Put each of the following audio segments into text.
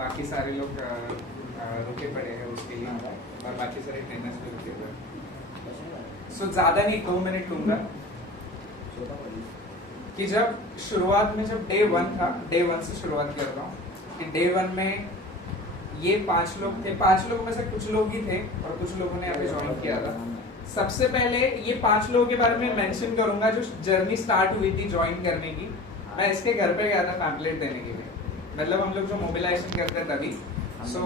बाकी सारे लोग रुके पड़े हैं उसके लिए और बाकी सारे ट्रेनर्स भी रुके हुए। सो ज़्यादा नहीं 2 मिनट लूँगा कि जब शुरुआत में जब डे 1 था, डे 1 से शुरुआत कर रहा हूँ कि डे 1 में ये 5 लोग थे, 5 लोगों में से कुछ लोग ही थे और कुछ लोगों ने यहाँ पे ज्वाइन किया था। सबसे पहले ये 5 लोगों के बारे में मेंशन करूंगा जो जर्नी स्टार्ट हुई थी ज्वाइन करने की। मैं इसके घर पे गया था पैम्पलेट देने के लिए, मतलब हम लोग जो मोबिलाइजेशन करते तभी। सो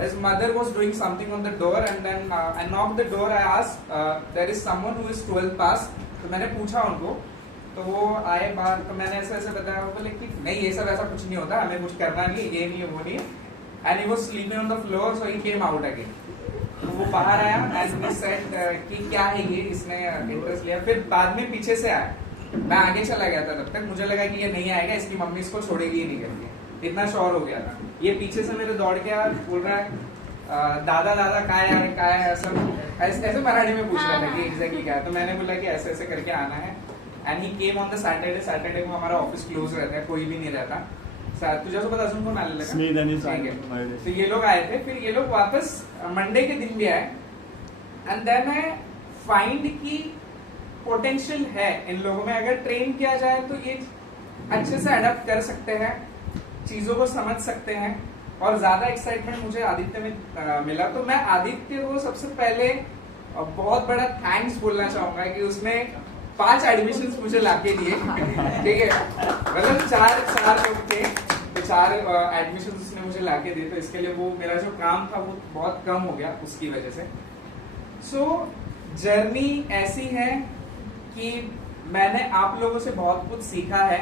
his mother was doing something on the door and then I knocked the door. I asked there is someone who is 12 pass. तो मैंने पूछा उनको, तो वो आए बाहर, तो मैंने ऐसे ऐसे बताया, वो बोले कि नहीं ये सब ऐसा कुछ नहीं होता, हमें कुछ करना नहीं, ये नहीं है वो नहीं है। And he was sleeping on the floor so he came out again. तो वो बाहर आया एंड ही सेड कि क्या है ये, इसने इंटरेस्ट लिया। फिर बाद में पीछे से आया, मैं आगे चला गया था, तब तक मुझे लगा कि ये नहीं आएगा, इसकी मम्मी इसको छोड़ेगी ही नहीं करके, इतना श्योर हो गया था। ये पीछे से मेरे दौड़ के आया, बोल रहा है दादा दादा काय है, सब ऐसे मराठी में पूछ रहा था कि एग्जैक्टली क्या है। तो मैंने बोला कि ऐसे ऐसे करके आना है। And he came on the Saturday को हमारा ऑफिस क्लोज रहता है, कोई भी नहीं रहता। तुझ्यासोबत अजून कोण आलेलं का? तो ये लोग आए थे, फिर ये लोग वापस मंडे के दिन भी आए। एंड देन आई फाइंड की पोटेंशियल है इन लोगों में, अगर ट्रेन किया जाए तो ये अच्छे से अडेप्ट कर सकते हैं, चीजों को समझ सकते हैं। और ज्यादा एक्साइटमेंट मुझे आदित्य में मिला, तो मैं आदित्य को सबसे पहले बहुत बड़ा थैंक्स बोलना चाहूंगा कि उसने 5 एडमिशंस मुझे लाके दिए, ठीक है। मतलब 4 लोग थे, तो 4 एडमिशंस उसने मुझे लाके दिए, तो इसके लिए वो मेरा जो काम था वो बहुत कम हो गया उसकी वजह से। सो जर्नी ऐसी है कि मैंने आप लोगों से बहुत कुछ सीखा है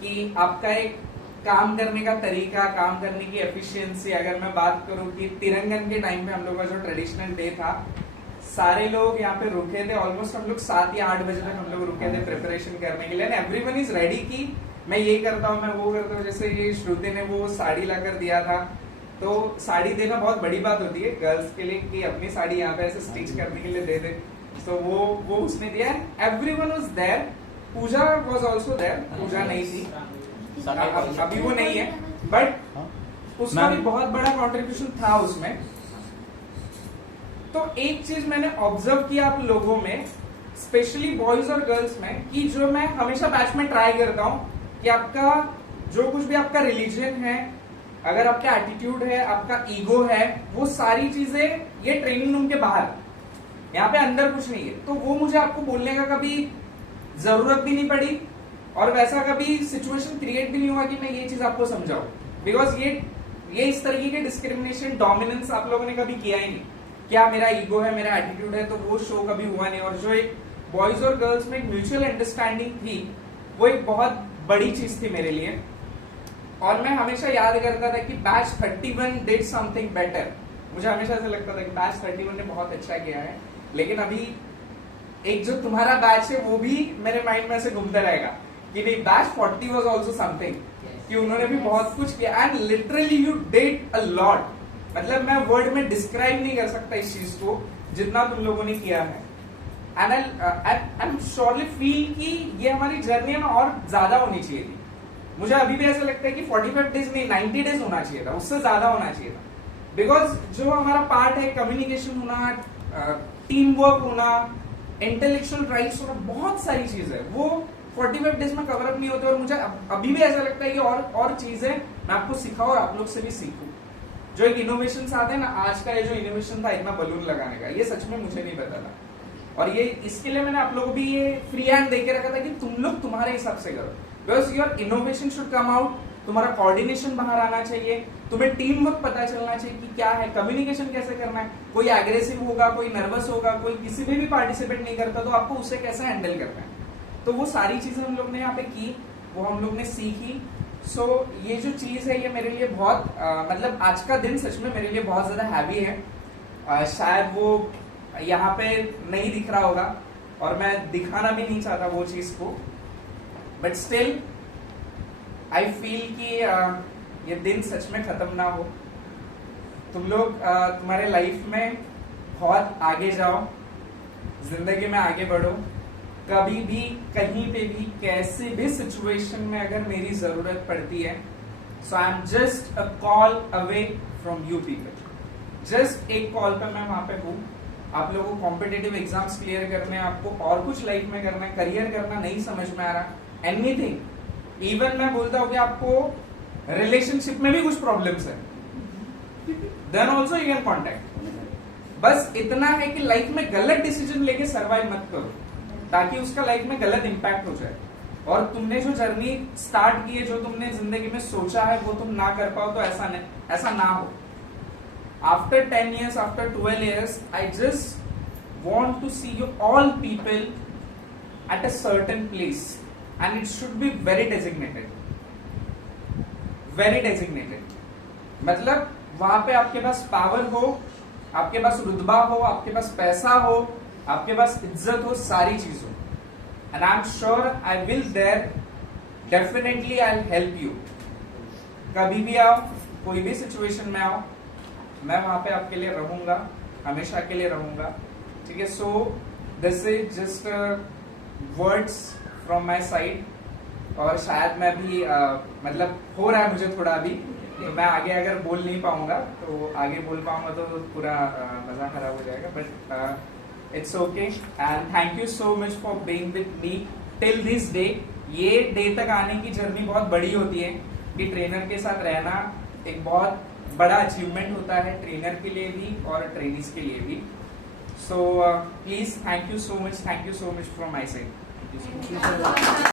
कि आपका एक काम करने का तरीका, काम करने की एफिशिएंसी। अगर मैं बात करूं कि तिरंगन के टाइम पे हम लोग का जो ट्रेडिशनल डे था, सारे लोग यहाँ पे रुके थे, ऑलमोस्ट हम लोग 7 या 8 बजे तक हम लोग रुके थे प्रिपरेशन करने के लिए। एवरीवन इज रेडी कि मैं ये करता हूँ, मैं वो करता हूँ। जैसे ये श्रुति ने वो साड़ी लाकर दिया था, तो साड़ी देना बहुत बड़ी बात होती है गर्ल्स के लिए कि अपनी साड़ी यहाँ पे ऐसे स्टिच करने के लिए दे दे। तो वो उसने दिया। Everyone was there, Pooja was also there, Pooja नहीं थी अभी वो नहीं है, बट उसका भी बहुत बड़ा कंट्रीब्यूशन था उसमें। तो एक चीज मैंने ऑब्जर्व किया आप लोगों में, स्पेशली बॉयज और गर्ल्स में, कि जो मैं हमेशा बैच में ट्राई करता हूं कि आपका जो कुछ भी आपका रिलीजन है, अगर आपका एटीट्यूड है, आपका ईगो है, वो सारी चीजें ये ट्रेनिंग रूम के बाहर, यहाँ पे अंदर कुछ नहीं है। तो वो मुझे आपको बोलने का कभी जरूरत भी नहीं पड़ी और वैसा कभी सिचुएशन क्रिएट भी नहीं हुआ कि मैं ये चीज आपको समझाऊं, बिकॉज ये इस तरीके के डिस्क्रिमिनेशन, डोमिनेंस आप लोगों ने कभी किया ही नहीं। क्या मेरा ईगो है, मेरा एटीट्यूड है, तो वो शो कभी हुआ नहीं। और जो एक बॉयज और गर्ल्स में एक म्यूचुअल अंडरस्टैंडिंग थी, वो एक बहुत बड़ी चीज थी मेरे लिए। और मैं हमेशा याद करता था कि बैच 31 डिड समथिंग बेटर। मुझे हमेशा ऐसा लगता था कि बैच 31 ने बहुत अच्छा किया है, लेकिन अभी एक जो तुम्हारा बैच है वो भी मेरे माइंड में ऐसे घूमता रहेगा कि नहीं, बैच 40 वाज आल्सो समथिंग, कि उन्होंने भी बहुत कुछ किया। And literally you did a lot, मतलब मैं वर्ड में डिस्क्राइब नहीं कर सकता इस चीज को जितना तुम लोगों ने किया है। And I M surely feel कि ये हमारी जर्नी में और ज्यादा होनी चाहिए थी। मुझे अभी भी ऐसा लगता है कि 45 डेज नहीं, 90 डेज होना चाहिए था, उससे ज्यादा होना चाहिए था। बिकॉज जो हमारा पार्ट है, कम्युनिकेशन होना, टीम वर्क होना, इंटेलेक्चुअल राइट्स होना, बहुत सारी चीज है, वो 45 डेज में कवर अप नहीं होते। और मुझे अभी भी ऐसा लगता है कि और चीजें मैं आपको सिखाऊं और आप लोग से भी सीखूं। जो एक इनोवेशन आते हैं ना, आज का ये जो इनोवेशन था इतना बलून लगाने का, ये सच में मुझे नहीं पता था। और ये इसके लिए मैंने आप लोगों को भी ये फ्री हैंड देके रखा था कि तुम लोग तुम्हारे हिसाब से करो, because your innovation should come out. तुम्हारा कोऑर्डिनेशन बाहर आना चाहिए, तुम्हें टीम वर्क पता चलना चाहिए कि क्या है, कम्युनिकेशन कैसे करना है। कोई एग्रेसिव होगा, कोई नर्वस होगा, कोई किसी में भी पार्टिसिपेट नहीं करता, तो आपको उसे कैसे हैंडल करना है। तो वो सारी चीजें हम लोग ने यहाँ पे की, वो हम लोग ने सीखी। सो ये जो चीज है ये मेरे लिए बहुत मतलब आज का दिन सच में मेरे लिए बहुत ज्यादा हैवी है। शायद वो यहाँ पे नहीं दिख रहा होगा और मैं दिखाना भी नहीं चाहता वो चीज को, बट स्टिल आई फील कि ये दिन सच में खत्म ना हो। तुम लोग तुम्हारे लाइफ में बहुत आगे जाओ, जिंदगी में आगे बढ़ो। कभी भी, कहीं पे भी, कैसे भी सिचुएशन में अगर मेरी जरूरत पड़ती है so I am just a call away from you people. Just एक कॉल पे मैं वहां पे हूँ। आप लोगों को कॉम्पिटेटिव एग्जाम्स क्लियर करने हैं, आपको और कुछ लाइफ में करना है, करियर करना नहीं समझ में आ रहा, एनीथिंग, इवन मैं बोलता हूँ कि आपको रिलेशनशिप में भी कुछ प्रॉब्लम्स है, then also you can contact. बस इतना है कि लाइफ में गलत डिसीजन लेके सर्वाइव मत करो, ताकि उसका लाइफ में गलत इंपैक्ट हो जाए, और तुमने जो जर्नी स्टार्ट की है, जो तुमने जिंदगी में सोचा है, वो तुम ना कर पाओ, तो ऐसा ना हो। After 10 years, after 12 years, I just want to see you all people at a certain place, and it should be very designated, very designated। मतलब वहां पे आपके पास पावर हो, आपके पास रुतबा हो, आपके पास पैसा हो, आपके पास इज्जत हो, सारी चीज हो, and I am sure I will there, definitely I will help you. कभी भी आओ, कोई भी सिचुएशन में आओ, मैं वहां पे आपके लिए रहूंगा, हमेशा के लिए रहूंगा, ठीक है। So this is just words from my side, और शायद मैं भी मतलब हो रहा है मुझे थोड़ा अभी, तो मैं आगे अगर बोल नहीं पाऊंगा, तो आगे बोल पाऊंगा तो पूरा मजा खराब हो जाएगा, but it's okay. And thank you so much for being with me till this day. ये डे तक आने की जर्नी बहुत बड़ी होती है, कि ट्रेनर के साथ रहना एक बहुत बड़ा अचीवमेंट होता है, ट्रेनर के लिए भी और ट्रेनीज के लिए भी। So please thank you so much from my side.